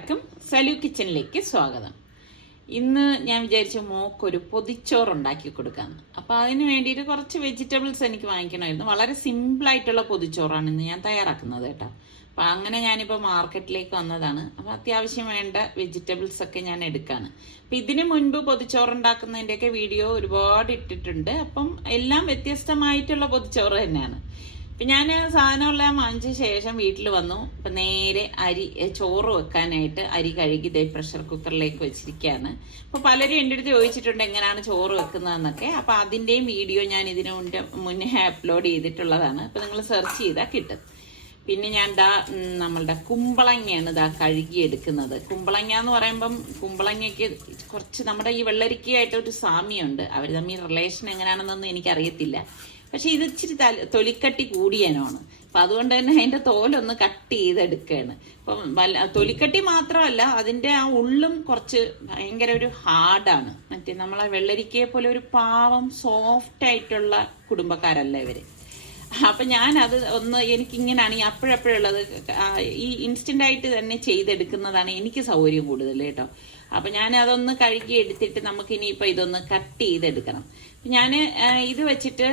എല്ലാവർക്കും സലു കിച്ചണിലേക്ക് സ്വാഗതം. ഇന്ന് ഞാൻ വിചാരിച്ച മോക്കൊരു പൊതിച്ചോറ് ഉണ്ടാക്കി കൊടുക്കാമെന്ന്. അപ്പോൾ അതിന് വേണ്ടിയിട്ട് കുറച്ച് വെജിറ്റബിൾസ് എനിക്ക് വാങ്ങിക്കണമായിരുന്നു. വളരെ സിമ്പിളായിട്ടുള്ള പൊതിച്ചോറാണ് ഇന്ന് ഞാൻ തയ്യാറാക്കുന്നത് കേട്ടോ. അപ്പോൾ അങ്ങനെ ഞാനിപ്പോൾ മാർക്കറ്റിലേക്ക് വന്നതാണ്. അപ്പോൾ അത്യാവശ്യം വേണ്ട വെജിറ്റബിൾസ് ഒക്കെ ഞാൻ എടുക്കുകയാണ്. അപ്പം ഇതിന് മുൻപ് പൊതിച്ചോറ് ഉണ്ടാക്കുന്നതിൻ്റെയൊക്കെ വീഡിയോ ഒരുപാട് ഇട്ടിട്ടുണ്ട്. അപ്പം എല്ലാം വ്യത്യസ്തമായിട്ടുള്ള പൊതിച്ചോറ് തന്നെയാണ്. അപ്പം ഞാൻ സാധനമെല്ലാം വാങ്ങിച്ച ശേഷം വീട്ടിൽ വന്നു. അപ്പം നേരെ ചോറ് വെക്കാനായിട്ട് അരി കഴുകി പ്രഷർ കുക്കറിലേക്ക് വെച്ചിരിക്കുകയാണ്. അപ്പോൾ പലരും എൻ്റെ അടുത്ത് ചോദിച്ചിട്ടുണ്ട് എങ്ങനെയാണ് ചോറ് വെക്കുന്നതെന്നൊക്കെ. അപ്പം അതിൻ്റെയും വീഡിയോ ഞാൻ ഇതിനു മുന്നേ അപ്ലോഡ് ചെയ്തിട്ടുള്ളതാണ്. അപ്പം നിങ്ങൾ സെർച്ച് ചെയ്താൽ കിട്ടും. പിന്നെ ഞാൻ നമ്മളുടെ കുമ്പളങ്ങയാണ് കഴുകിയെടുക്കുന്നത്. കുമ്പളങ്ങ എന്ന് പറയുമ്പം കുമ്പളങ്ങയ്ക്ക് കുറച്ച് നമ്മുടെ ഈ വെള്ളരിക്കയായിട്ട് ഒരു സാമ്യമുണ്ട്. അവർ തമ്മിൽ റിലേഷൻ എങ്ങനെയാണെന്നൊന്നും എനിക്കറിയത്തില്ല. പക്ഷെ ഇത് ഇച്ചിരി തൊലിക്കട്ടി കൂടിയനാണ്. അപ്പം അതുകൊണ്ട് തന്നെ അതിൻ്റെ തോലൊന്ന് കട്ട് ചെയ്തെടുക്കുകയാണ്. അപ്പം തൊലിക്കട്ടി മാത്രമല്ല, അതിൻ്റെ ആ ഉള്ളും കുറച്ച് ഭയങ്കര ഒരു ഹാർഡാണ്. മറ്റേ നമ്മളെ വെള്ളരിക്കയെ പോലെ ഒരു പാവം സോഫ്റ്റ് ആയിട്ടുള്ള കുടുംബക്കാരല്ല ഇവര്. അപ്പം ഞാനത് എനിക്കിങ്ങനെയാണ് ഈ അപ്പോഴപ്പോഴുള്ളത്, ഈ ഇൻസ്റ്റൻ്റ് ആയിട്ട് തന്നെ ചെയ്തെടുക്കുന്നതാണ് എനിക്ക് സൗകര്യം കൂടുതൽ കേട്ടോ. അപ്പം ഞാൻ അതൊന്ന് കഴുകി എടുത്തിട്ട് നമുക്ക് ഇനിയിപ്പോൾ ഇതൊന്ന് കട്ട് ചെയ്തെടുക്കണം. ഞാൻ ഇത് വെച്ചിട്ട്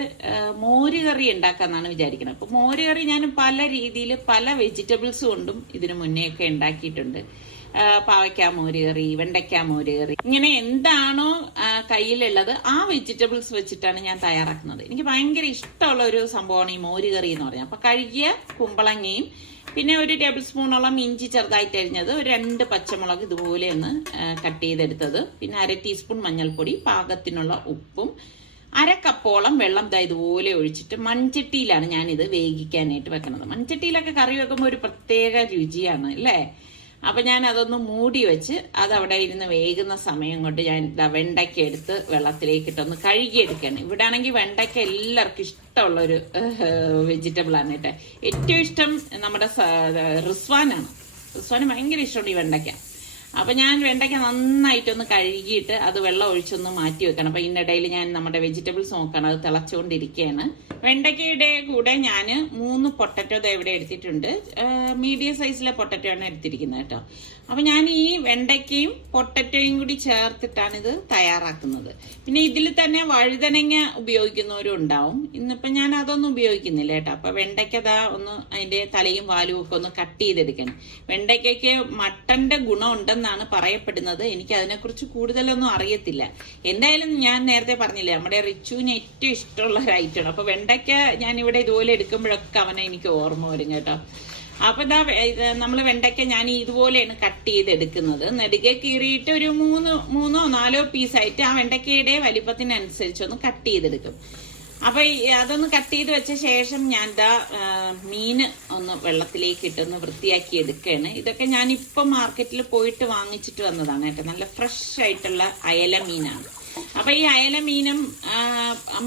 മോര് കറി ഉണ്ടാക്കാമെന്നാണ് വിചാരിക്കുന്നത്. അപ്പോൾ മോര് കറി ഞാൻ പല രീതിയിൽ പല വെജിറ്റബിൾസ് കൊണ്ടും ഇതിനു മുന്നേ ഒക്കെ ഉണ്ടാക്കിയിട്ടുണ്ട്. പാവയ്ക്ക മോര് കറി, വെണ്ടയ്ക്ക മോര് കറി, ഇങ്ങനെ എന്താണോ കയ്യിലുള്ളത് ആ വെജിറ്റബിൾസ് വെച്ചിട്ടാണ് ഞാൻ തയ്യാറാക്കുന്നത്. എനിക്ക് ഭയങ്കര ഇഷ്ടമുള്ള ഒരു സംഭവമാണ് ഈ മോര് കറി എന്ന് പറഞ്ഞാൽ. അപ്പം കഴുകിയ കുമ്പളങ്ങയും പിന്നെ ഒരു ടേബിൾ സ്പൂണോളം ഇഞ്ചി ചെറുതായിട്ട് അരിഞ്ഞത്, ഒരു 2 പച്ചമുളക് ഇതുപോലെ ഒന്ന് കട്ട് ചെയ്തെടുത്തത്, പിന്നെ 1/2 ടീസ്പൂൺ മഞ്ഞൾപ്പൊടി, പാകത്തിനുള്ള ഉപ്പും, 1/2 കപ്പോളം വെള്ളം ഇതുപോലെ ഒഴിച്ചിട്ട് മൺചട്ടിയിലാണ് ഞാനിത് വേവിക്കാനായിട്ട് വെക്കുന്നത്. മൺചട്ടിയിലൊക്കെ കറി വെക്കുമ്പോൾ ഒരു പ്രത്യേക രുചിയാണ് അല്ലേ. അപ്പം ഞാൻ അതൊന്ന് മൂടി വെച്ച് അതവിടെ ഇരുന്ന് വേകുന്ന സമയം കൊണ്ട് ഞാൻ വെണ്ടയ്ക്ക എടുത്ത് വെള്ളത്തിലേക്കിട്ടൊന്ന് കഴുകിയെടുക്കുകയാണ്. ഇവിടെ ആണെങ്കിൽ വെണ്ടയ്ക്ക എല്ലാവർക്കും ഇഷ്ടമുള്ളൊരു വെജിറ്റബിളാണ് കേട്ടോ. ഏറ്റവും ഇഷ്ടം നമ്മുടെ റിസ്വാനാണ്. റിസ്വാന് ഭയങ്കര ഇഷ്ടമുണ്ട് ഈ വെണ്ടയ്ക്ക. അപ്പം ഞാൻ വെണ്ടയ്ക്ക നന്നായിട്ടൊന്ന് കഴുകിയിട്ട് അത് വെള്ളം ഒഴിച്ചൊന്ന് മാറ്റി വെക്കണം. അപ്പം ഇതിനിടയിൽ ഞാൻ നമ്മുടെ വെജിറ്റബിൾസ് നോക്കണം, അത് തിളച്ചുകൊണ്ടിരിക്കുകയാണ്. വെണ്ടയ്ക്കയുടെ കൂടെ ഞാൻ 3 പൊട്ടറ്റോ ഇവിടെ എടുത്തിട്ടുണ്ട്. മീഡിയം സൈസിലെ പൊട്ടറ്റോ ആണ് എടുത്തിരിക്കുന്നത് കേട്ടോ. അപ്പം ഞാൻ ഈ വെണ്ടയ്ക്കയും പൊട്ടറ്റോയും കൂടി ചേർത്തിട്ടാണ് ഇത് തയ്യാറാക്കുന്നത്. പിന്നെ ഇതിൽ തന്നെ വഴുതനങ്ങ ഉപയോഗിക്കുന്നവരും ഉണ്ടാവും. ഇന്നിപ്പം ഞാൻ അതൊന്നും ഉപയോഗിക്കുന്നില്ല കേട്ടോ. അപ്പം വെണ്ടയ്ക്ക ഒന്ന് അതിൻ്റെ തലയും വാലും ഒക്കെ ഒന്ന് കട്ട് ചെയ്തെടുക്കണം. വെണ്ടയ്ക്കയ്ക്ക് മട്ടന്റെ ഗുണം ഉണ്ടെന്നാണ് പറയപ്പെടുന്നത്. എനിക്ക് അതിനെക്കുറിച്ച് കൂടുതലൊന്നും അറിയത്തില്ല. എന്തായാലും ഞാൻ നേരത്തെ പറഞ്ഞില്ലേ, നമ്മുടെ റിച്ചുവിന് ഏറ്റവും ഇഷ്ടമുള്ള ഒരു ഐറ്റമാണ്. അപ്പോൾ വെണ്ടയ്ക്ക ഞാനിവിടെ ഇതുപോലെ എടുക്കുമ്പോഴൊക്കെ അവനെ എനിക്ക് ഓർമ്മ വരും കേട്ടോ. അപ്പൊ നമ്മൾ വെണ്ടയ്ക്ക ഞാൻ ഇതുപോലെയാണ് കട്ട് ചെയ്തെടുക്കുന്നത്. നെടുകെ കീറിയിട്ട് ഒരു 3 or 4 പീസായിട്ട് ആ വെണ്ടയ്ക്കയുടെ വലിപ്പത്തിനനുസരിച്ച് ഒന്ന് കട്ട് ചെയ്തെടുക്കും. അപ്പൊ അതൊന്ന് കട്ട് ചെയ്ത് വെച്ച ശേഷം ഞാൻ മീൻ ഒന്ന് വെള്ളത്തിലേക്ക് ഇട്ടൊന്ന് വൃത്തിയാക്കി എടുക്കുകയാണ്. ഇതൊക്കെ ഞാനിപ്പം മാർക്കറ്റിൽ പോയിട്ട് വാങ്ങിച്ചിട്ട് വന്നതാണ് കേട്ടോ. നല്ല ഫ്രഷ് ആയിട്ടുള്ള അയല മീനാണ്. അപ്പൊ ഈ അയല മീനും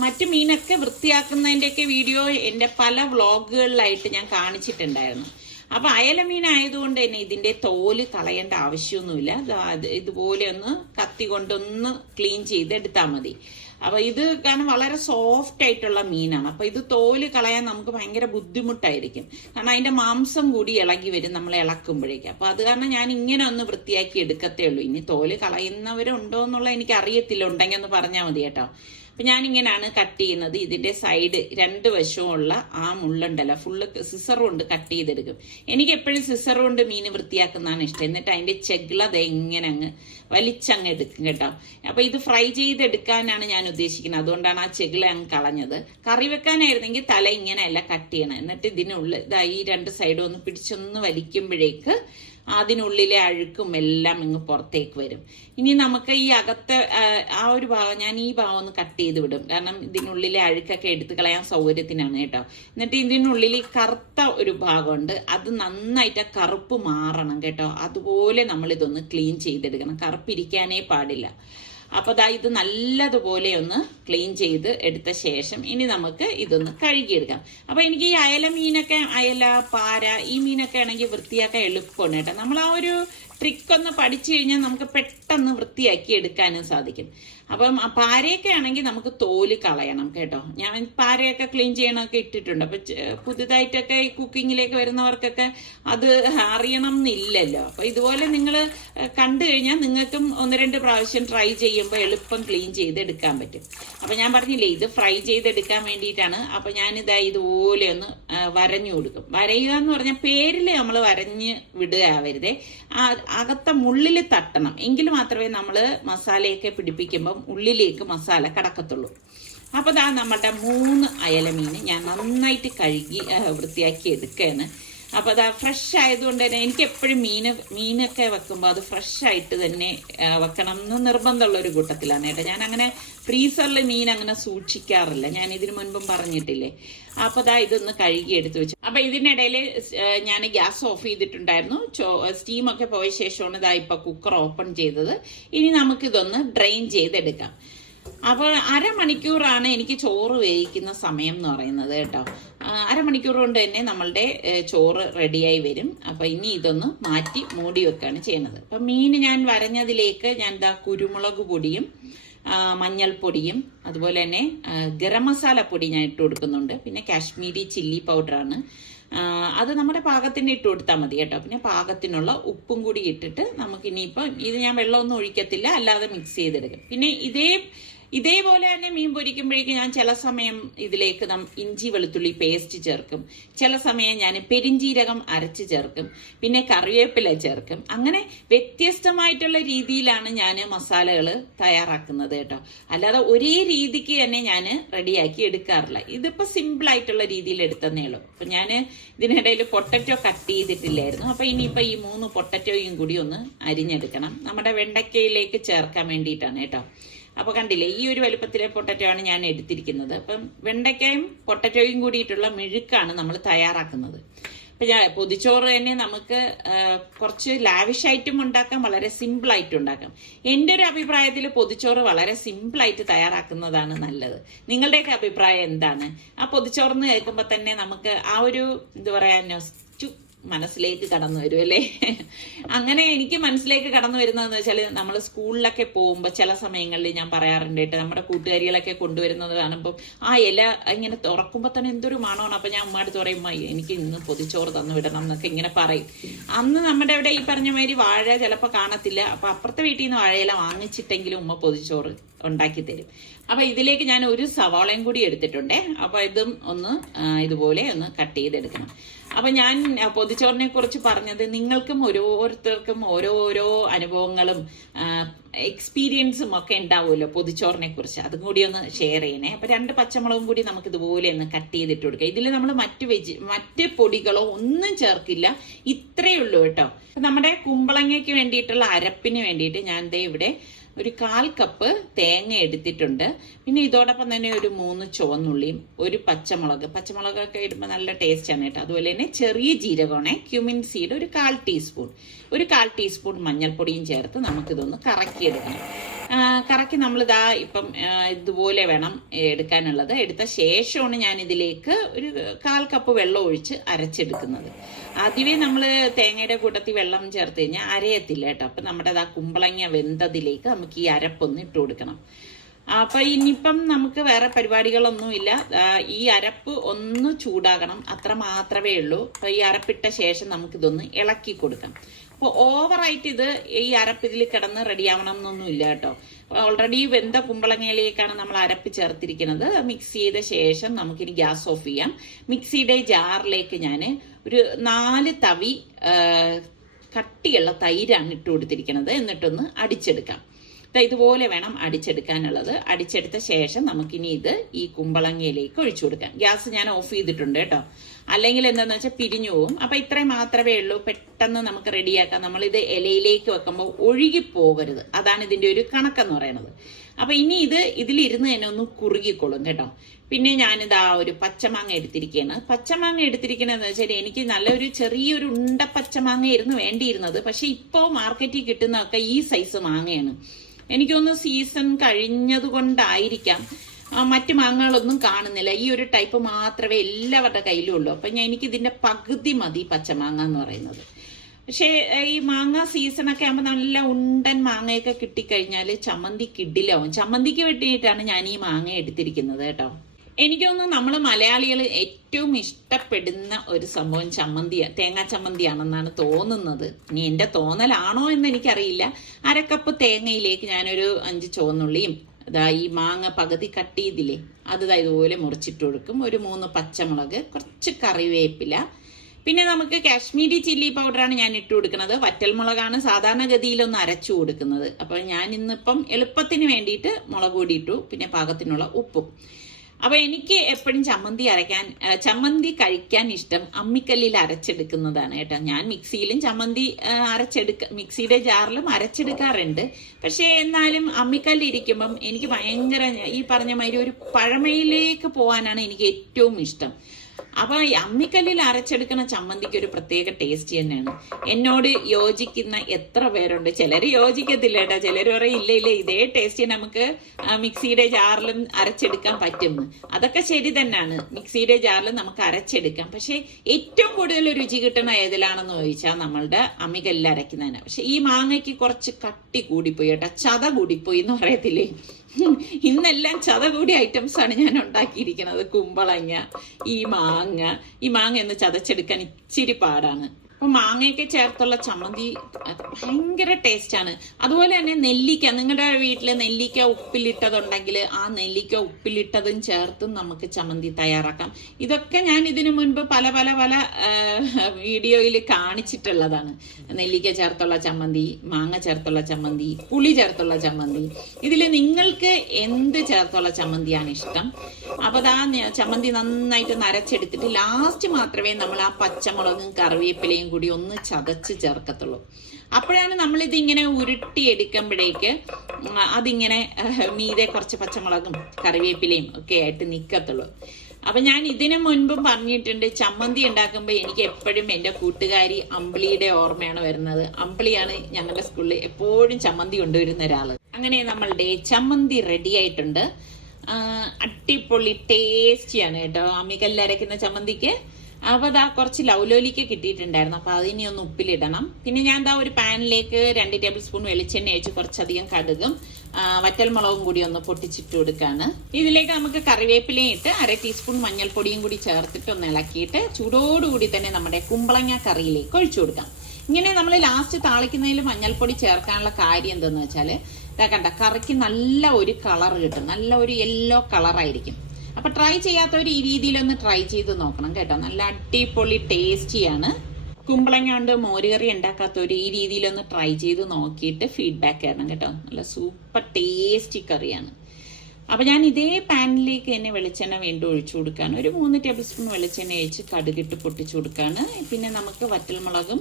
മറ്റു മീനൊക്കെ വൃത്തിയാക്കുന്നതിൻ്റെയൊക്കെ വീഡിയോ എൻ്റെ പല വ്ളോഗുകളിലായിട്ട് ഞാൻ കാണിച്ചിട്ടുണ്ടായിരുന്നു. അപ്പൊ അയല മീനായതുകൊണ്ട് തന്നെ ഇതിന്റെ തോല് കളയേണ്ട ആവശ്യമൊന്നുമില്ല. ഇതുപോലെ ഒന്ന് കത്തി കൊണ്ടൊന്ന് ക്ലീൻ ചെയ്തെടുത്താൽ മതി. അപ്പൊ ഇത് കാരണം വളരെ സോഫ്റ്റ് ആയിട്ടുള്ള മീനാണ്. അപ്പൊ ഇത് തോല് കളയാൻ നമുക്ക് ഭയങ്കര ബുദ്ധിമുട്ടായിരിക്കും. കാരണം അതിന്റെ മാംസം കൂടി ഇളകി വരും നമ്മൾ ഇളക്കുമ്പോഴേക്കും. അപ്പൊ അത് കാരണം ഞാൻ ഇങ്ങനെ ഒന്ന് വൃത്തിയാക്കി എടുക്കത്തേ ഉള്ളൂ. ഇനി തോല് കളയുന്നവരുണ്ടോ എന്നുള്ള എനിക്ക് അറിയത്തില്ല. ഉണ്ടെങ്കിൽ ഒന്ന് പറഞ്ഞാൽ മതി കേട്ടോ. അപ്പൊ ഞാനിങ്ങനെയാണ് കട്ട് ചെയ്യുന്നത്. ഇതിന്റെ സൈഡ് 2 വശവുമുള്ള ആ മുള്ളുണ്ടല്ലോ ഫുള്ള് സിസർ കൊണ്ട് കട്ട് ചെയ്തെടുക്കും. എനിക്ക് എപ്പോഴും സിസർ കൊണ്ട് മീൻ വൃത്തിയാക്കുന്നതാണ് ഇഷ്ടം. എന്നിട്ട് അതിന്റെ ചെകിള എങ്ങനെ അങ്ങ് വലിച്ചങ്ങ് എടുക്കും കേട്ടോ. അപ്പൊ ഇത് ഫ്രൈ ചെയ്തെടുക്കാനാണ് ഞാൻ ഉദ്ദേശിക്കുന്നത്. അതുകൊണ്ടാണ് ആ ചെകിള അങ്ങ് കളഞ്ഞത്. കറി വെക്കാനായിരുന്നെങ്കിൽ തല ഇങ്ങനെയല്ല കട്ട് ചെയ്യണം. എന്നിട്ട് ഇതിനുള്ളിൽ ഈ 2 സൈഡും ഒന്ന് പിടിച്ചൊന്ന് വലിക്കുമ്പോഴേക്ക് അതിനുള്ളിലെ അഴുക്കും എല്ലാം ഇങ്ങ് പുറത്തേക്ക് വരും. ഇനി നമുക്ക് ഈ അകത്തെ ആ ഒരു ഭാഗം ഞാൻ ഈ ഭാഗം ഒന്ന് കട്ട് ചെയ്ത് വിടും. കാരണം ഇതിനുള്ളിലെ അഴുക്കൊക്കെ എടുത്തു കളയാൻ സൗകര്യത്തിനാണ് കേട്ടോ. എന്നിട്ട് ഇതിനുള്ളിൽ ഈ കറുത്ത ഒരു ഭാഗമുണ്ട്, അത് നന്നായിട്ട് കറുപ്പ് മാറണം കേട്ടോ. അതുപോലെ നമ്മൾ ഇതൊന്ന് ക്ലീൻ ചെയ്തെടുക്കണം. കറുപ്പിരിക്കാനേ പാടില്ല. അപ്പൊ ഇത് നല്ലതുപോലെ ഒന്ന് ക്ലീൻ ചെയ്ത് എടുത്ത ശേഷം ഇനി നമുക്ക് ഇതൊന്ന് കഴുകിയെടുക്കാം. അപ്പൊ എനിക്ക് ഈ അയല മീനൊക്കെ, അയല, പാര, ഈ മീനൊക്കെ ആണെങ്കിൽ വൃത്തിയാക്കാൻ എളുപ്പമാണ് കേട്ടോ. നമ്മൾ ആ ഒരു ട്രിക്കൊന്ന് പഠിച്ചു കഴിഞ്ഞാൽ നമുക്ക് പെട്ടെന്ന് വൃത്തിയാക്കി എടുക്കാനും സാധിക്കും. അപ്പം പാരയൊക്കെ ആണെങ്കിൽ നമുക്ക് തോല് കളയണം കേട്ടോ. ഞാൻ പാരയൊക്കെ ക്ലീൻ ചെയ്യണമൊക്കെ ഇട്ടിട്ടുണ്ട്. അപ്പം പുതുതായിട്ടൊക്കെ ഈ കുക്കിങ്ങിലേക്ക് വരുന്നവർക്കൊക്കെ അത് അറിയണം എന്നില്ലല്ലോ. അപ്പം ഇതുപോലെ നിങ്ങൾ കണ്ടു കഴിഞ്ഞാൽ നിങ്ങൾക്കും 1-2 പ്രാവശ്യം ട്രൈ ചെയ്യുമ്പോൾ എളുപ്പം ക്ലീൻ ചെയ്തെടുക്കാൻ പറ്റും. അപ്പം ഞാൻ പറഞ്ഞില്ലേ, ഇത് ഫ്രൈ ചെയ്തെടുക്കാൻ വേണ്ടിയിട്ടാണ്. അപ്പം ഞാനിതാ ഇതുപോലെ ഒന്ന് വരഞ്ഞു കൊടുക്കും. വരയുക എന്ന് പറഞ്ഞാൽ പേരിൽ നമ്മൾ വരഞ്ഞ് വിടുക ആവരുതേ, അകത്ത മുള്ളിൽ തട്ടണം. എങ്കിൽ മാത്രമേ നമ്മൾ മസാലയൊക്കെ പിടിപ്പിക്കുമ്പം ഉള്ളിലേക്ക് മസാല കടക്കത്തുള്ളൂ. അപ്പോൾ ദാ നമ്മുടെ 3 അയല മീൻ ഞാൻ നന്നായിട്ട് കഴുകി വൃത്തിയാക്കി എടുക്കുകയാണ്. അപ്പോൾ അതാ ഫ്രഷ് ആയതുകൊണ്ട് തന്നെ എനിക്ക് എപ്പോഴും മീനൊക്കെ വെക്കുമ്പോൾ അത് ഫ്രഷ് ആയിട്ട് തന്നെ വെക്കണം എന്ന് നിർബന്ധമുള്ള ഒരു കൂട്ടത്തിലാണ് കേട്ടോ. ഞാൻ അങ്ങനെ ഫ്രീസറിൽ മീൻ അങ്ങനെ സൂക്ഷിക്കാറില്ല, ഞാൻ ഇതിനു മുൻപും പറഞ്ഞിട്ടില്ലേ. അപ്പോൾ അതാ ഇതൊന്ന് കഴുകി എടുത്ത് വെച്ചു. അപ്പോൾ ഇതിനിടയിൽ ഞാൻ ഗ്യാസ് ഓഫ് ചെയ്തിട്ടുണ്ടായിരുന്നു. സ്റ്റീമൊക്കെ പോയ ശേഷമാണ് ഇതാ ഇപ്പോൾ കുക്കർ ഓപ്പൺ ചെയ്തത്. ഇനി നമുക്കിതൊന്ന് ഡ്രെയിൻ ചെയ്തെടുക്കാം. അപ്പോൾ അരമണിക്കൂറാണ് എനിക്ക് ചോറ് വേവിക്കുന്ന സമയം എന്ന് പറയുന്നത് കേട്ടോ. അരമണിക്കൂർ കൊണ്ട് തന്നെ നമ്മളുടെ ചോറ് റെഡിയായി വരും. അപ്പോൾ ഇനി ഇതൊന്ന് മാറ്റി മൂടി വെക്കുകയാണ് ചെയ്യുന്നത്. അപ്പം മീൻ ഞാൻ വരഞ്ഞതിലേക്ക് ഞാൻ ഇതാ കുരുമുളക് പൊടിയും മഞ്ഞൾപ്പൊടിയും അതുപോലെ തന്നെ ഗരം മസാല പൊടി ഞാൻ ഇട്ട് കൊടുക്കുന്നുണ്ട്. പിന്നെ കാശ്മീരി ചില്ലി പൗഡറാണ്, അത് നമ്മുടെ പാകത്തിന് ഇട്ട് കൊടുത്താൽ മതി കേട്ടോ. പിന്നെ പാകത്തിനുള്ള ഉപ്പും കൂടി ഇട്ടിട്ട് നമുക്കിനിയിപ്പോൾ ഇത് ഞാൻ വെള്ളമൊന്നും ഒഴിക്കത്തില്ല, അല്ലാതെ മിക്സ് ചെയ്തെടുക്കും. പിന്നെ ഇതേപോലെ തന്നെ മീൻ പൊരിക്കുമ്പോഴേക്കും ഞാൻ ചില സമയം ഇതിലേക്ക് ഇഞ്ചി വെളുത്തുള്ളി പേസ്റ്റ് ചേർക്കും, ചില സമയം ഞാൻ പെരിഞ്ജീരകം അരച്ച് ചേർക്കും, പിന്നെ കറിവേപ്പില ചേർക്കും. അങ്ങനെ വ്യത്യസ്തമായിട്ടുള്ള രീതിയിലാണ് ഞാൻ മസാലകൾ തയ്യാറാക്കുന്നത് കേട്ടോ. അല്ലാതെ ഒരേ രീതിക്ക് തന്നെ ഞാൻ റെഡിയാക്കി എടുക്കാറില്ല. ഇതിപ്പോൾ സിമ്പിളായിട്ടുള്ള രീതിയിൽ എടുത്തന്നേ ഉള്ളൂ. അപ്പം ഞാൻ ഇതിനിടയിൽ പൊട്ടറ്റോ കട്ട് ചെയ്തിട്ടില്ലായിരുന്നു. അപ്പം ഇനിയിപ്പോൾ ഈ 3 പൊട്ടറ്റോയും കൂടി ഒന്ന് അരിഞ്ഞെടുക്കണം. നമ്മുടെ വെണ്ടക്കയിലേക്ക് ചേർക്കാൻ വേണ്ടിയിട്ടാണ് കേട്ടോ. അപ്പോൾ കണ്ടില്ലേ, ഈ ഒരു വലുപ്പത്തിലെ പൊട്ടറ്റോ ആണ് ഞാൻ എടുത്തിരിക്കുന്നത്. അപ്പം വെണ്ടയ്ക്കയും പൊട്ടറ്റോയും കൂടിയിട്ടുള്ള മെഴുക്കാണ് നമ്മൾ തയ്യാറാക്കുന്നത്. അപ്പം പൊതിച്ചോറ് തന്നെ നമുക്ക് കുറച്ച് ലാവിഷായിട്ടും ഉണ്ടാക്കാം, വളരെ സിമ്പിളായിട്ടും ഉണ്ടാക്കാം. എൻ്റെ ഒരു അഭിപ്രായത്തിൽ പൊതിച്ചോറ് വളരെ സിമ്പിളായിട്ട് തയ്യാറാക്കുന്നതാണ് നല്ലത്. നിങ്ങളുടെയൊക്കെ അഭിപ്രായം എന്താണ്? ആ പൊതിച്ചോറെന്ന് കേൾക്കുമ്പോൾ തന്നെ നമുക്ക് ആ ഒരു എന്താ പറയുക മനസ്സിലേക്ക് കടന്നു വരും അല്ലേ. അങ്ങനെ എനിക്ക് മനസ്സിലേക്ക് കടന്നു വരുന്നതെന്ന് വെച്ചാൽ നമ്മൾ സ്കൂളിലൊക്കെ പോകുമ്പോൾ ചില സമയങ്ങളിൽ ഞാൻ പറയാറുണ്ട് കേട്ടോ, നമ്മുടെ കൂട്ടുകാരികളൊക്കെ കൊണ്ടുവരുന്നത് കാണുമ്പോൾ ആ ഇല ഇങ്ങനെ തുറക്കുമ്പോൾ തന്നെ എന്തൊരു മണമാണ്. അപ്പം ഞാൻ ഉമ്മ അടുത്ത് പറയും, എനിക്ക് ഇന്ന് പൊതിച്ചോറ് തന്നു വിടണം എന്നൊക്കെ ഇങ്ങനെ പറയും. അന്ന് നമ്മുടെ ഇവിടെ ഈ പറഞ്ഞ മാതിരി വാഴ ചിലപ്പോൾ കാണത്തില്ല. അപ്പം അപ്പുറത്തെ വീട്ടിൽ നിന്ന് വാഴയില വാങ്ങിച്ചിട്ടെങ്കിലും ഉമ്മ പൊതിച്ചോറ് ഉണ്ടാക്കി തരും. അപ്പം ഇതിലേക്ക് ഞാൻ ഒരു സവാളയും കൂടി എടുത്തിട്ടുണ്ടേ. അപ്പം ഇതും ഒന്ന് ഇതുപോലെ ഒന്ന് കട്ട് ചെയ്തെടുക്കണം. അപ്പം ഞാൻ പൊതിച്ചോറിനെ കുറിച്ച് പറഞ്ഞത് നിങ്ങൾക്കും ഓരോരുത്തർക്കും ഓരോരോ അനുഭവങ്ങളും എക്സ്പീരിയൻസും ഒക്കെ ഉണ്ടാവുമല്ലോ പൊതിച്ചോറിനെ കുറിച്ച്, അതും കൂടി ഒന്ന് ഷെയർ ചെയ്യണേ. അപ്പം 2 പച്ചമുളകും കൂടി നമുക്ക് ഇതുപോലെ ഒന്ന് കട്ട് ചെയ്തിട്ട് കൊടുക്കുക. ഇതിൽ നമ്മൾ മറ്റ് പൊടികളോ ഒന്നും ചേർക്കില്ല, ഇത്രയേ ഉള്ളൂ കേട്ടോ. നമ്മുടെ കുമ്പളങ്ങയ്ക്ക് വേണ്ടിയിട്ടുള്ള അരപ്പിന് വേണ്ടിയിട്ട് ഞാൻ ദേ ഇവിടെ ഒരു 1/4 കപ്പ് തേങ്ങ എടുത്തിട്ടുണ്ട്. പിന്നെ ഇതോടൊപ്പം തന്നെ ഒരു 3 ചുവന്നുള്ളിയും ഒരു പച്ചമുളകൊക്കെ ഇടുമ്പോൾ നല്ല ടേസ്റ്റാണ് കേട്ടോ. അതുപോലെ തന്നെ ചെറിയ ജീരകമാണ്, ക്യുമിൻ സീഡ് ഒരു 1/4 ടീസ്പൂൺ മഞ്ഞൾപ്പൊടിയും ചേർത്ത് നമുക്കിതൊന്ന് കറക്കിയെടുക്കണം. കറക്കി നമ്മളിതാ ഇപ്പം ഇതുപോലെ വേണം എടുക്കാനുള്ളത്. എടുത്ത ശേഷമാണ് ഞാൻ ഇതിലേക്ക് ഒരു 1/4 കപ്പ് വെള്ളം ഒഴിച്ച് അരച്ചെടുക്കുന്നത്. ആദ്യമേ നമ്മൾ തേങ്ങയുടെ കൂട്ടത്തിൽ വെള്ളം ചേർത്ത് കഴിഞ്ഞാൽ അരയത്തില്ല കേട്ടോ. അപ്പം നമ്മുടെ ആ കുമ്പളങ്ങ വെന്തതിലേക്ക് നമുക്ക് ഈ അരപ്പൊന്ന് ഇട്ട് കൊടുക്കണം. അപ്പൊ ഇനിയിപ്പം നമുക്ക് വേറെ പരിപാടികളൊന്നുമില്ല. ഈ അരപ്പ് ഒന്ന് ചൂടാകണം, അത്ര മാത്രമേ ഉള്ളൂ. അപ്പൊ ഈ അരപ്പിട്ട ശേഷം നമുക്കിതൊന്ന് ഇളക്കി കൊടുക്കാം. അപ്പോൾ ഓവറായിട്ട് ഇത് ഈ അരപ്പ് ഇതിൽ കിടന്ന് റെഡിയാവണം എന്നൊന്നുമില്ല കേട്ടോ. ഓൾറെഡി വെന്ത കുമ്പളങ്ങയിലേക്കാണ് നമ്മൾ അരപ്പ് ചേർത്തിരിക്കുന്നത്. മിക്സ് ചെയ്ത ശേഷം നമുക്കിനി ഗ്യാസ് ഓഫ് ചെയ്യാം. മിക്സിയുടെ ജാറിലേക്ക് ഞാൻ ഒരു 4 തവി കട്ടിയുള്ള തൈരാണ് ഇട്ട് കൊടുത്തിരിക്കുന്നത്. എന്നിട്ടൊന്ന് അടിച്ചെടുക്കാം. ഇതുപോലെ വേണം അടിച്ചെടുക്കാനുള്ളത്. അടിച്ചെടുത്ത ശേഷം നമുക്കിനി ഇത് ഈ കുമ്പളങ്ങയിലേക്ക് ഒഴിച്ചു കൊടുക്കാം. ഗ്യാസ് ഞാൻ ഓഫ് ചെയ്തിട്ടുണ്ട് കേട്ടോ, അല്ലെങ്കിൽ എന്താണെന്ന് വെച്ചാൽ പിരിഞ്ഞു പോകും. അപ്പം ഇത്രയും മാത്രമേ ഉള്ളൂ, പെട്ടെന്ന് നമുക്ക് റെഡിയാക്കാം. നമ്മളിത് ഇലയിലേക്ക് വെക്കുമ്പോൾ ഒഴുകിപ്പോകരുത്, അതാണ് ഇതിൻ്റെ ഒരു കണക്കെന്ന് പറയുന്നത്. അപ്പം ഇനി ഇതിലിരുന്ന് തന്നെ ഒന്ന് കുറുകിക്കൊള്ളും കേട്ടോ. പിന്നെ ഞാനിതാ ഒരു പച്ചമാങ്ങ എടുത്തിരിക്കുകയാണ്. പച്ചമാങ്ങ എടുത്തിരിക്കണമെന്ന് വെച്ചാൽ എനിക്ക് നല്ലൊരു ചെറിയൊരു ഉണ്ട പച്ചമാങ്ങയായിരുന്നു വേണ്ടിയിരുന്നത്. പക്ഷെ ഇപ്പോൾ മാർക്കറ്റിൽ കിട്ടുന്നതൊക്കെ ഈ സൈസ് മാങ്ങയാണ്. എനിക്കൊന്ന് സീസൺ കഴിഞ്ഞത് കൊണ്ടായിരിക്കാം മറ്റു മാങ്ങകളൊന്നും കാണുന്നില്ല. ഈ ഒരു ടൈപ്പ് മാത്രമേ എല്ലാവരുടെ കയ്യിലും ഉള്ളൂ. അപ്പം എനിക്കിതിൻ്റെ പകുതി മതി പച്ചമാങ്ങ എന്ന് പറയുന്നത്. പക്ഷേ ഈ മാങ്ങ സീസണൊക്കെ ആകുമ്പോൾ നല്ല ഉണ്ടൻ മാങ്ങയൊക്കെ കിട്ടിക്കഴിഞ്ഞാൽ ചമ്മന്തി കിഡിലാവും. ചമ്മന്തിക്ക് വേണ്ടിയിട്ടാണ് ഞാൻ ഈ മാങ്ങ എടുത്തിരിക്കുന്നത് കേട്ടോ. എനിക്ക് തോന്നുന്നു നമ്മൾ മലയാളികൾ ഏറ്റവും ഇഷ്ടപ്പെടുന്ന ഒരു സംഭവം തേങ്ങാ ചമ്മന്തിയാണെന്നാണ് തോന്നുന്നത്. ഇനി എൻ്റെ തോന്നലാണോ എന്ന് എനിക്കറിയില്ല. 1/2 കപ്പ് തേങ്ങയിലേക്ക് ഞാനൊരു 5 ചുവന്നുള്ളിയും ഈ മാങ്ങ പകുതി കട്ട് ചെയ്തില്ലേ അത് ഇതുപോലെ മുറിച്ചിട്ട് കൊടുക്കും. ഒരു 3 പച്ചമുളക്, കുറച്ച് കറിവേപ്പില, പിന്നെ നമുക്ക് കാശ്മീരി ചില്ലി പൗഡറാണ് ഞാൻ ഇട്ട് കൊടുക്കുന്നത്. വറ്റൽമുളകാണ് സാധാരണഗതിയിലൊന്ന് അരച്ചു കൊടുക്കുന്നത്. അപ്പോൾ ഞാൻ ഇന്നിപ്പം എളുപ്പത്തിന് വേണ്ടിയിട്ട് മുളക് പൊടി ഇട്ടു, പിന്നെ പാകത്തിനുള്ള ഉപ്പും. അപ്പൊ എനിക്ക് എപ്പോഴും ചമ്മന്തി കഴിക്കാൻ ഇഷ്ടം അമ്മിക്കല്ലിൽ അരച്ചെടുക്കുന്നതാണ് കേട്ടോ. ഞാൻ മിക്സിയിലും ചമ്മന്തി മിക്സിയുടെ ജാറിലും അരച്ചെടുക്കാറുണ്ട്. പക്ഷെ എന്നാലും അമ്മിക്കല്ലിൽ ഇരിക്കുമ്പം എനിക്ക് ഭയങ്കര ഈ പറഞ്ഞ മാതിരി ഒരു പഴമയിലേക്ക് പോകാനാണ് എനിക്ക് ഏറ്റവും ഇഷ്ടം. അപ്പൊ അമ്മിക്കല്ലിൽ അരച്ചെടുക്കുന്ന ചമ്മന്തിക്ക് ഒരു പ്രത്യേക ടേസ്റ്റ് തന്നെയാണ്. എന്നോട് യോജിക്കുന്ന എത്ര പേരുണ്ട്. ചിലർ യോജിക്കത്തില്ല കേട്ടോ. ചിലർ പറയും ഇല്ല ഇതേ ടേസ്റ്റ് നമുക്ക് മിക്സിയുടെ ജാറിലും അരച്ചെടുക്കാൻ പറ്റും. അതൊക്കെ ശരി തന്നെയാണ്, മിക്സിയുടെ ജാറിലും നമുക്ക് അരച്ചെടുക്കാം. പക്ഷെ ഏറ്റവും കൂടുതൽ രുചി കിട്ടുന്ന ഏതിലാണെന്ന് ചോദിച്ചാൽ നമ്മളുടെ അമ്മിക്കല്ലിൽ അരയ്ക്കുന്നതിനാണ്. പക്ഷെ ഈ മാങ്ങയ്ക്ക് കുറച്ച് കട്ടി കൂടിപ്പോയി കേട്ടോ, ചത കൂടിപ്പോയി എന്ന് പറയത്തില്ലേ. ഇന്നെല്ലാം ചതകൂടിയ ഐറ്റംസ് ആണ് ഞാൻ ഉണ്ടാക്കിയിരിക്കുന്നത്. കുമ്പളങ്ങ, ഈ മാങ്ങ എന്ന് ചതച്ചെടുക്കാൻ ഇച്ചിരി പാടാണ്. അപ്പൊ മാങ്ങയൊക്കെ ചേർത്തുള്ള ചമ്മന്തി ഭയങ്കര ടേസ്റ്റാണ്. അതുപോലെ തന്നെ നെല്ലിക്ക, നിങ്ങളുടെ വീട്ടിൽ നെല്ലിക്ക ഉപ്പിലിട്ടതുണ്ടെങ്കിൽ ആ നെല്ലിക്ക ഉപ്പിലിട്ടതും ചേർത്തും നമുക്ക് ചമ്മന്തി തയ്യാറാക്കാം. ഇതൊക്കെ ഞാൻ ഇതിനു മുൻപ് പല വീഡിയോയിൽ കാണിച്ചിട്ടുള്ളതാണ്. നെല്ലിക്ക ചേർത്തുള്ള ചമ്മന്തി, മാങ്ങ ചേർത്തുള്ള ചമ്മന്തി, പുളി ചേർത്തുള്ള ചമ്മന്തി. ഇതിൽ നിങ്ങൾക്ക് എന്ത് ചേർത്തുള്ള ചമ്മന്തിയാണ് ഇഷ്ടം? അപ്പൊ ചമ്മന്തി നന്നായിട്ട് നരച്ചെടുത്തിട്ട് ലാസ്റ്റ് മാത്രമേ നമ്മൾ ആ പച്ചമുളകും കറിവേപ്പിലയും കൂടി ഒന്ന് ചതച്ച് ചേർക്കത്തുള്ളൂ. അപ്പോഴാണ് നമ്മളിത് ഇങ്ങനെ ഉരുട്ടിയെടുക്കുമ്പോഴേക്ക് അതിങ്ങനെ മീതെ കുറച്ച് പച്ചമുളകും കറിവേപ്പിലയും ഒക്കെ ആയിട്ട് നിൽക്കത്തുള്ളൂ. അപ്പൊ ഞാൻ ഇതിനു മുൻപും പറഞ്ഞിട്ടുണ്ട്, ചമ്മന്തി ഉണ്ടാക്കുമ്പോൾ എനിക്ക് എപ്പോഴും എൻ്റെ കൂട്ടുകാരി അമ്പിളിയുടെ ഓർമ്മയാണ് വരുന്നത്. അമ്പിളിയാണ് ഞങ്ങളുടെ സ്കൂളിൽ എപ്പോഴും ചമ്മന്തി കൊണ്ടുവരുന്ന ഒരാള്. അങ്ങനെ നമ്മളുടെ ചമ്മന്തി റെഡി ആയിട്ടുണ്ട്. അടിപൊളി ടേസ്റ്റിയാണ് കേട്ടോ അമ്മിക്കല്ലിൽ അരയ്ക്കുന്ന ചമ്മന്തിക്ക്. അപ്പൊ കുറച്ച് ലൗലോലിക്ക കിട്ടിയിട്ടുണ്ടായിരുന്നു. അപ്പൊ അതിനെ ഒന്ന് ഉപ്പിലിടണം. പിന്നെ ഞാൻ ഒരു പാനിലേക്ക് 2 ടേബിൾ സ്പൂൺ വെളിച്ചെണ്ണ ഒഴിച്ച് കുറച്ചധികം കടുകും വറ്റൽമുളകും കൂടി ഒന്ന് പൊട്ടിച്ചിട്ട് കൊടുക്കാണ്. ഇതിലേക്ക് നമുക്ക് കറിവേപ്പിലയും ഇട്ട് 1/2 ടീസ്പൂൺ മഞ്ഞൾപ്പൊടിയും കൂടി ചേർത്തിട്ട് ഒന്ന് ഇളക്കിയിട്ട് ചൂടോടുകൂടി തന്നെ നമ്മുടെ കുമ്പളങ്ങ കറിയിലേക്ക് ഒഴിച്ചു കൊടുക്കാം. ഇങ്ങനെ നമ്മൾ ലാസ്റ്റ് താളിക്കുന്നതിൽ മഞ്ഞൾപ്പൊടി ചേർക്കാനുള്ള കാര്യം എന്തെന്ന് വെച്ചാൽ കണ്ട കറിക്ക് നല്ല ഒരു കളർ കിട്ടും, നല്ല ഒരു യെല്ലോ കളറായിരിക്കും. അപ്പൊ ട്രൈ ചെയ്യാത്തവർ ഈ രീതിയിലൊന്ന് ട്രൈ ചെയ്ത് നോക്കണം കേട്ടോ. നല്ല അടിപൊളി ടേസ്റ്റിയാണ്. കുമ്പളങ്ങ കൊണ്ട് മോരുകറി ഉണ്ടാക്കാത്തവർ ഈ രീതിയിലൊന്ന് ട്രൈ ചെയ്ത് നോക്കിയിട്ട് ഫീഡ്ബാക്ക് തരണം കേട്ടോ. നല്ല സൂപ്പർ ടേസ്റ്റി കറിയാണ്. അപ്പൊ ഞാൻ ഇതേ പാനിലേക്ക് തന്നെ വെളിച്ചെണ്ണ വീണ്ടും ഒഴിച്ചു കൊടുക്കാണ്. ഒരു 3 ടേബിൾ സ്പൂൺ വെളിച്ചെണ്ണ ഒഴിച്ച് കടുകിട്ട് പൊട്ടിച്ചു കൊടുക്കാണ്. പിന്നെ നമുക്ക് വറ്റൽമുളകും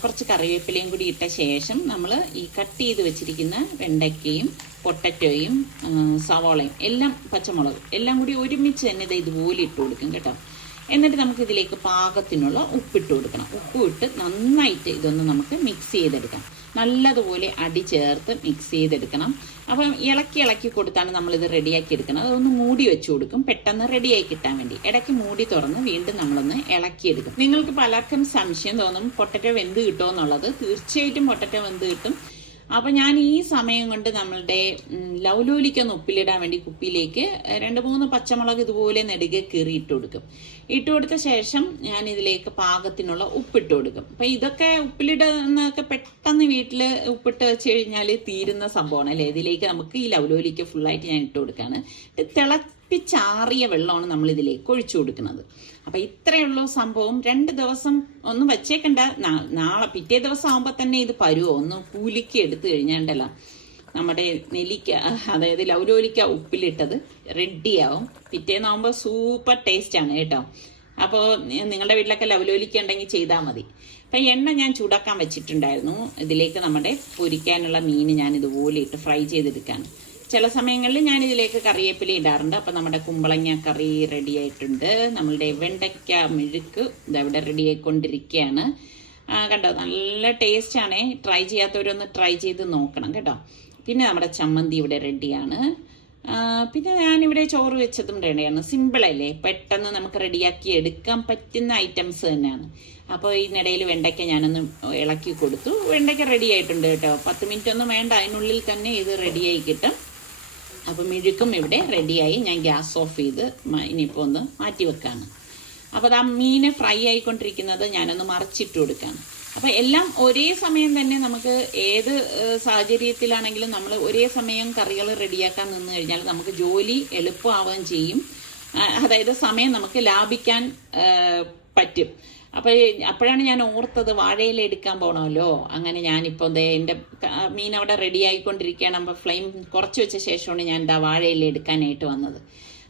കുറച്ച് കറിവേപ്പിലയും കൂടി ഇട്ട ശേഷം നമ്മൾ ഈ കട്ട് ചെയ്ത് വെച്ചിരിക്കുന്ന വെണ്ടയ്ക്കയും പൊട്ടറ്റോയും സവാളയും എല്ലാം പച്ചമുളകും എല്ലാം കൂടി ഒരുമിച്ച് തന്നെ ഇതുപോലെ ഇട്ട് കൊടുക്കും കേട്ടോ. എന്നിട്ട് നമുക്ക് ഇതിലേക്ക് പാകത്തിനുള്ള ഉപ്പിട്ട് കൊടുക്കണം. ഉപ്പ് ഇട്ട് നന്നായിട്ട് ഇതൊന്ന് നമുക്ക് മിക്സ് ചെയ്തെടുക്കാം. നല്ലതുപോലെ അടി ചേർത്ത് മിക്സ് ചെയ്തെടുക്കണം. അപ്പം ഇളക്കി കൊടുത്താണ് നമ്മളിത് റെഡിയാക്കി എടുക്കുന്നത്. അതൊന്ന് മൂടി വെച്ച് കൊടുക്കും, പെട്ടെന്ന് റെഡിയായി കിട്ടാൻ വേണ്ടി. ഇടയ്ക്ക് മൂടി തുറന്ന് വീണ്ടും നമ്മളൊന്ന് ഇളക്കിയെടുക്കും. നിങ്ങൾക്ക് പലർക്കും സംശയം തോന്നും പൊട്ടറ്റോ വെന്ത് കിട്ടുമോ എന്നുള്ളത്. തീർച്ചയായിട്ടും പൊട്ടറ്റോ വെന്ത് കിട്ടും. അപ്പൊ ഞാൻ ഈ സമയം കൊണ്ട് നമ്മളുടെ ലൗലോലിക്കൊന്ന് ഉപ്പിലിടാൻ വേണ്ടി കുപ്പിയിലേക്ക് 2-3 പച്ചമുളക് ഇതുപോലെ നെടുകെ കീറി ഇട്ട് കൊടുക്കും. ഇട്ട് കൊടുത്ത ശേഷം ഞാൻ ഇതിലേക്ക് പാകത്തിനുള്ള ഉപ്പിട്ട് കൊടുക്കും. അപ്പൊ ഇതൊക്കെ ഉപ്പിലിടുന്നതൊക്കെ പെട്ടെന്ന് വീട്ടില് ഉപ്പിട്ട് വെച്ച് കഴിഞ്ഞാൽ തീരുന്ന സംഭവമാണ് അല്ലേ. ഇതിലേക്ക് നമുക്ക് ഈ ലൗലോലിക്ക് ഫുള്ളായിട്ട് ഞാൻ ഇട്ട് കൊടുക്കാണ്. തിളപ്പിച്ചാറിയ വെള്ളമാണ് നമ്മൾ ഇതിലേക്ക് ഒഴിച്ചു കൊടുക്കുന്നത്. അപ്പൊ ഇത്രയുള്ള സംഭവം. 2 ദിവസം ഒന്നും വെച്ചേക്കണ്ട, നാളെ പിറ്റേ ദിവസം ആകുമ്പോ തന്നെ ഇത് പരുവോ ഒന്ന് കൂലിക്ക് എടുത്തു കഴിഞ്ഞാണ്ടല്ല നമ്മുടെ നെല്ലിക്ക, അതായത് ലൗലോലിക്ക ഉപ്പിലിട്ടത് റെഡിയാവും. പിറ്റേന്നാവുമ്പോൾ സൂപ്പർ ടേസ്റ്റ് ആണ് കേട്ടോ. അപ്പോൾ നിങ്ങളുടെ വീട്ടിലൊക്കെ ലൗലോലിക്ക ഉണ്ടെങ്കിൽ ചെയ്താൽ മതി. അപ്പം എണ്ണ ഞാൻ ചൂടാക്കാൻ വെച്ചിട്ടുണ്ടായിരുന്നു. ഇതിലേക്ക് നമ്മുടെ പൊരിക്കാനുള്ള മീൻ ഞാൻ ഇതുപോലെ ഇട്ട് ഫ്രൈ ചെയ്തെടുക്കാണ്. ചില സമയങ്ങളിൽ ഞാൻ ഇതിലേക്ക് കറിവേപ്പില ഇടാറുണ്ട്. അപ്പം നമ്മുടെ കുമ്പളങ്ങ കറി റെഡി ആയിട്ടുണ്ട്. നമ്മളുടെ വെണ്ടയ്ക്ക മെഴുക്ക് ഇതവിടെ റെഡി ആയിക്കൊണ്ടിരിക്കുകയാണ്. കണ്ടോ, നല്ല ടേസ്റ്റാണ്. ട്രൈ ചെയ്യാത്തവരൊന്ന് ട്രൈ ചെയ്ത് നോക്കണം കേട്ടോ. പിന്നെ നമ്മുടെ ചമ്മന്തി ഇവിടെ റെഡിയാണ്. പിന്നെ ഞാനിവിടെ ചോറ് വെച്ചതും റെഡിയാണ്. സിമ്പിളല്ലേ, പെട്ടെന്ന് നമുക്ക് റെഡിയാക്കി എടുക്കാൻ പറ്റുന്ന ഐറ്റംസ് തന്നെയാണ്. അപ്പോൾ ഇതിനിടയിൽ വെണ്ടയ്ക്ക ഞാനൊന്ന് ഇളക്കി കൊടുത്തു. വെണ്ടയ്ക്ക റെഡി ആയിട്ടുണ്ട് കേട്ടോ. 10 മിനിറ്റ് ഒന്നും വേണ്ട, അതിനുള്ളിൽ തന്നെ ഇത് റെഡിയായി കിട്ടും. അപ്പോൾ മിഴുക്കും ഇവിടെ റെഡിയായി. ഞാൻ ഗ്യാസ് ഓഫ് ചെയ്ത് ഇനിയിപ്പോൾ ഒന്ന് മാറ്റി വെക്കാണ്. അപ്പോൾ അത് ആ മീൻ ഫ്രൈ ആയിക്കൊണ്ടിരിക്കുന്നത് ഞാനൊന്ന് മറിച്ചിട്ട് കൊടുക്കാണ്. അപ്പോൾ എല്ലാം ഒരേ സമയം തന്നെ നമുക്ക് ഏത് സാഹചര്യത്തിലാണെങ്കിലും നമ്മൾ ഒരേ സമയം കറികൾ റെഡിയാക്കാൻ നിന്ന് കഴിഞ്ഞാൽ നമുക്ക് ജോലി എളുപ്പമാവുകയും ചെയ്യും. അതായത് സമയം നമുക്ക് ലാഭിക്കാൻ പറ്റും. അപ്പോഴാണ് ഞാൻ ഓർത്തത് വാഴയില എടുക്കാൻ പോകണമല്ലോ. അങ്ങനെ ഞാനിപ്പോൾ എൻ്റെ മീൻ അവിടെ റെഡി ആയിക്കൊണ്ടിരിക്കുകയാണ്. അപ്പോൾ ഫ്ലെയിം കുറച്ച് വെച്ച ശേഷമാണ് ഞാൻ വാഴയില എടുക്കാനായിട്ട് വന്നത്.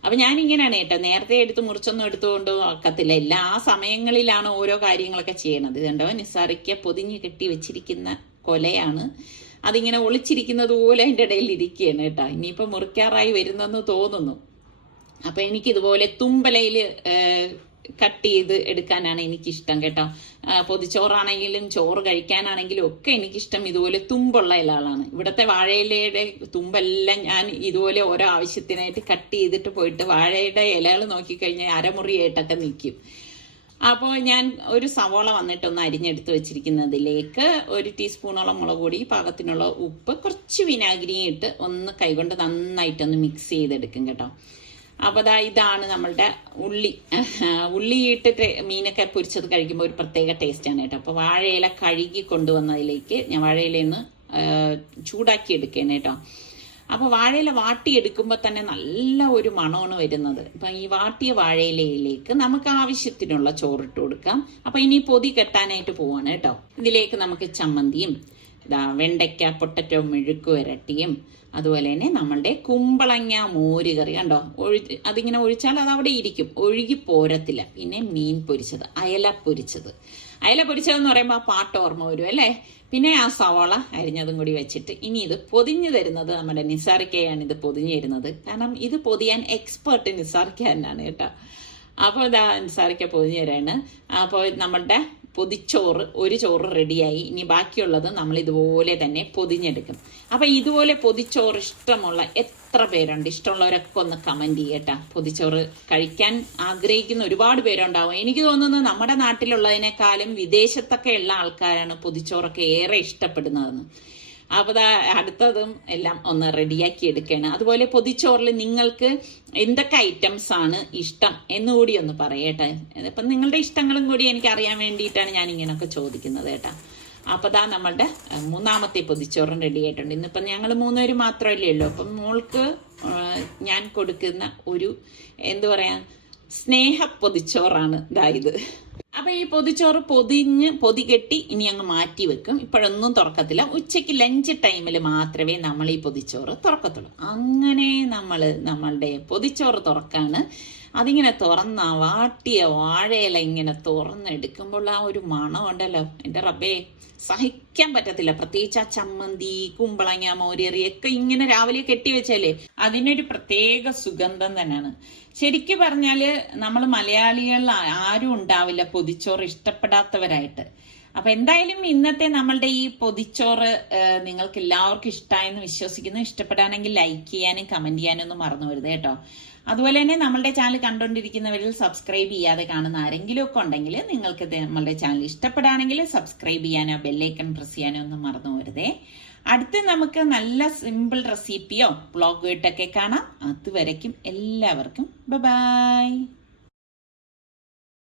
അപ്പം ഞാനിങ്ങനെയാണ് കേട്ടോ, നേരത്തെ എടുത്ത് മുറിച്ചൊന്നും എടുത്തുകൊണ്ട് ഒക്കത്തില്ല. എല്ലാ ആ സമയങ്ങളിലാണ് ഓരോ കാര്യങ്ങളൊക്കെ ചെയ്യണത്. ഇതുണ്ടോ, നിസ്സാറിക്ക പൊതിഞ്ഞ് കെട്ടി വെച്ചിരിക്കുന്ന കൊലയാണ്. അതിങ്ങനെ ഒളിച്ചിരിക്കുന്നത് പോലെ അതിൻ്റെ ഇടയിൽ ഇരിക്കുകയാണ് കേട്ടോ. ഇനിയിപ്പോൾ മുറിക്കാറായി വരുന്നെന്ന് തോന്നുന്നു. അപ്പം എനിക്കിതുപോലെ തുമ്പലയിൽ കട്ട് ചെയ്ത് എടുക്കാനാണ് എനിക്കിഷ്ടം കേട്ടോ. പൊതിച്ചോറാണെങ്കിലും ചോറ് കഴിക്കാനാണെങ്കിലും ഒക്കെ എനിക്കിഷ്ടം ഇതുപോലെ തുമ്പുള്ള ഇലകളാണ്. ഇവിടുത്തെ വാഴയിലയുടെ തുമ്പെല്ലാം ഞാൻ ഇതുപോലെ ഓരോ ആവശ്യത്തിനായിട്ട് കട്ട് ചെയ്തിട്ട് പോയിട്ട് വാഴയുടെ ഇലകൾ നോക്കിക്കഴിഞ്ഞാൽ അരമുറിയായിട്ടൊക്കെ നിൽക്കും. അപ്പോൾ ഞാൻ ഒരു സവോള വന്നിട്ടൊന്ന് അരിഞ്ഞെടുത്ത് വെച്ചിരിക്കുന്നതിലേക്ക് 1 ടീസ്പൂണോളം മുളക് പൊടി, പാകത്തിനുള്ള ഉപ്പ്, കുറച്ച് വിനാഗിരിയും ഇട്ട് ഒന്ന് കൈകൊണ്ട് നന്നായിട്ടൊന്ന് മിക്സ് ചെയ്തെടുക്കും കേട്ടോ. അപ്പോൾ ഇതാണ് നമ്മളുടെ ഉള്ളി ഇട്ടിട്ട് മീനൊക്കെ പൊരിച്ചത് കഴിക്കുമ്പോൾ ഒരു പ്രത്യേക ടേസ്റ്റാണ് കേട്ടോ. അപ്പോൾ വാഴയില കഴുകി കൊണ്ടുവന്നതിലേക്ക് ഞാൻ വാഴയിലയൊന്ന് ചൂടാക്കി എടുക്കുകയാണ് കേട്ടോ. അപ്പോൾ വാഴയില വാട്ടിയെടുക്കുമ്പോൾ തന്നെ നല്ല ഒരു മണമാണ് വരുന്നത്. അപ്പം ഈ വാട്ടിയ വാഴയിലയിലേക്ക് നമുക്ക് ആവശ്യത്തിനുള്ള ചോറിട്ട് കൊടുക്കാം. അപ്പം ഇനി പൊതി കെട്ടാനായിട്ട് പോവാണ് കേട്ടോ. ഇതിലേക്ക് നമുക്ക് ചമ്മന്തിയും വെണ്ടയ്ക്ക പൊട്ടറ്റോ മെഴുക്ക് വരട്ടിയും അതുപോലെ തന്നെ നമ്മളുടെ കുമ്പളങ്ങ മോര് കറി കണ്ടോ, അതിങ്ങനെ ഒഴിച്ചാൽ അത് അവിടെ ഇരിക്കും, ഒഴുകി പോരത്തില്ല. പിന്നെ മീൻ പൊരിച്ചത്, അയല പൊരിച്ചതെന്ന് പറയുമ്പോൾ ആ പാട്ട് ഓർമ്മ വരും അല്ലേ. പിന്നെ ആ സവാള അരിഞ്ഞതും കൂടി വെച്ചിട്ട് ഇനി ഇത് പൊതിഞ്ഞു തരുന്നത് നമ്മുടെ നിസാറിക്കയാണ്. ഇത് പൊതിഞ്ഞു തരുന്നത് കാരണം ഇത് പൊതിയാൻ എക്സ്പേർട്ട് നിസാറിക്ക തന്നെയാണ് കേട്ടോ. അപ്പോൾ നിസാറിക്ക പൊതിഞ്ഞു തരാണ്. അപ്പോൾ നമ്മളുടെ ഒരു ചോറ് റെഡിയായി. ഇനി ബാക്കിയുള്ളത് നമ്മൾ ഇതുപോലെ തന്നെ പൊതിഞ്ഞെടുക്കും. അപ്പം ഇതുപോലെ പൊതിച്ചോറ് ഇഷ്ടമുള്ള എത്ര പേരുണ്ട്? ഇഷ്ടമുള്ളവരൊക്കെ ഒന്ന് കമൻറ്റ് ചെയ്യട്ടാ. പൊതിച്ചോറ് കഴിക്കാൻ ആഗ്രഹിക്കുന്ന ഒരുപാട് പേരുണ്ടാവും. എനിക്ക് തോന്നുന്നു നമ്മുടെ നാട്ടിലുള്ളതിനേക്കാളും വിദേശത്തൊക്കെ ഉള്ള ആൾക്കാരാണ് പൊതിച്ചോറൊക്കെ ഏറെ ഇഷ്ടപ്പെടുന്നതെന്ന്. അപ്പോൾ അടുത്തതും എല്ലാം ഒന്ന് റെഡിയാക്കി എടുക്കുകയാണ്. അതുപോലെ പൊതിച്ചോറിൽ നിങ്ങൾക്ക് എന്തൊക്കെ ഐറ്റംസ് ആണ് ഇഷ്ടം എന്നുകൂടി ഒന്ന് പറയട്ടെ. ഇപ്പം നിങ്ങളുടെ ഇഷ്ടങ്ങളും കൂടി എനിക്ക് അറിയാൻ വേണ്ടിയിട്ടാണ് ഞാൻ ഇങ്ങനെയൊക്കെ ചോദിക്കുന്നത് കേട്ടോ. അപ്പോൾ നമ്മളുടെ 3ാമത്തെ പൊതിച്ചോറും റെഡി ആയിട്ടുണ്ട്. ഇന്നിപ്പം ഞങ്ങൾ 3 പേര് മാത്രമല്ലേ ഉള്ളൂ. അപ്പം മോൾക്ക് ഞാൻ കൊടുക്കുന്ന ഒരു സ്നേഹ പൊതിച്ചോറാണ് ഇത്. അപ്പൊ ഈ പൊതിച്ചോറ് പൊതി കെട്ടി ഇനി അങ്ങ് മാറ്റി വെക്കും. ഇപ്പോഴൊന്നും തുറക്കത്തില്ല. ഉച്ചയ്ക്ക് ലഞ്ച് ടൈമിൽ മാത്രമേ നമ്മൾ ഈ പൊതിച്ചോറ് തുറക്കത്തുള്ളൂ. അങ്ങനെ നമ്മളുടെ പൊതിച്ചോറ് തുറക്കാണ്. അതിങ്ങനെ വാട്ടിയ വാഴയില ഇങ്ങനെ തുറന്നെടുക്കുമ്പോൾ ആ ഒരു മണം ഉണ്ടല്ലോ, എൻ്റെ റബ്ബേ, സഹിക്കാൻ പറ്റത്തില്ല. പ്രത്യേകിച്ച് ആ ചമ്മന്തി, കുമ്പളങ്ങ മോരറിയൊക്കെ ഇങ്ങനെ രാവിലെ കെട്ടിവെച്ചാലേ അതിനൊരു പ്രത്യേക സുഗന്ധം തന്നെയാണ്. ശരിക്കും പറഞ്ഞാല് നമ്മൾ മലയാളികൾ ആരും ഉണ്ടാവില്ല പൊതിച്ചോറ് ഇഷ്ടപ്പെടാത്തവരായിട്ട്. അപ്പൊ എന്തായാലും ഇന്നത്തെ നമ്മളുടെ ഈ പൊതിച്ചോറ് നിങ്ങൾക്ക് എല്ലാവർക്കും ഇഷ്ടമായെന്ന് വിശ്വസിക്കുന്നു. ഇഷ്ടപ്പെടാണെങ്കിൽ ലൈക്ക് ചെയ്യാനും കമന്റ് ചെയ്യാനും ഒന്നും മറന്നു വരുത് കേട്ടോ. അതുപോലെ തന്നെ നമ്മളുടെ ചാനൽ കണ്ടുകൊണ്ടിരിക്കുന്നവരിൽ സബ്സ്ക്രൈബ് ചെയ്യാതെ കാണുന്ന ആരെങ്കിലും ഒക്കെ ഉണ്ടെങ്കിൽ നിങ്ങൾക്ക് നമ്മളുടെ ചാനൽ ഇഷ്ടപ്പെടുകയാണെങ്കിൽ സബ്സ്ക്രൈബ് ചെയ്യാനോ ബെല്ലൈക്കൺ പ്രസ് ചെയ്യാനോ ഒന്നും മറന്നു വരുതേ. അടുത്ത് നമുക്ക് നല്ല സിമ്പിൾ റെസിപ്പിയോ വ്ളോഗോ ഇട്ടൊക്കെ കാണാം. അതുവരയ്ക്കും എല്ലാവർക്കും ബൈ.